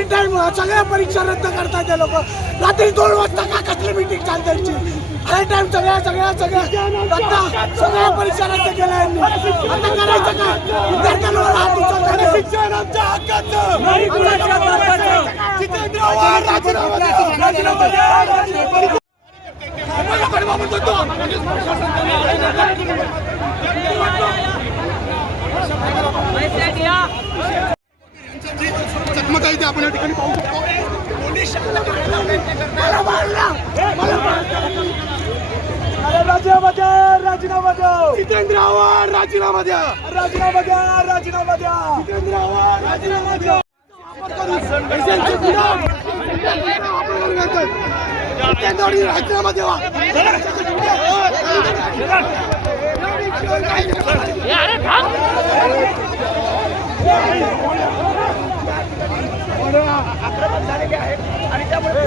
Any time सगळ्या परीक्षा रद्द करतात ते लोक. रात्री 2 वाजता का कसली मीटिंग चालते त्यांची? एनी टाइम सगळ्या परीक्षा रद्द केल्या यांनी. आता करायचं काय? विद्यार्थ्यांवर हात उचलतात. शिक्षण आमच्या हक्काचं. जितेंद्र आव्हाड राजीनामा द्या. राजीनामा द्या. चकमक आहे ते आपण या ठिकाणी पाहू शकतो. राजीनामा द्या. राजीनामा द्या. जितेंद्र आव्हाड राजीनामा द्या. राजीनामा द्या. राजीनामा द्या. जितेंद्र आव्हाड राजीनामा द्या. राजीनामा द्यावा. आक्रमक झालेले आहेत आणि त्यामुळे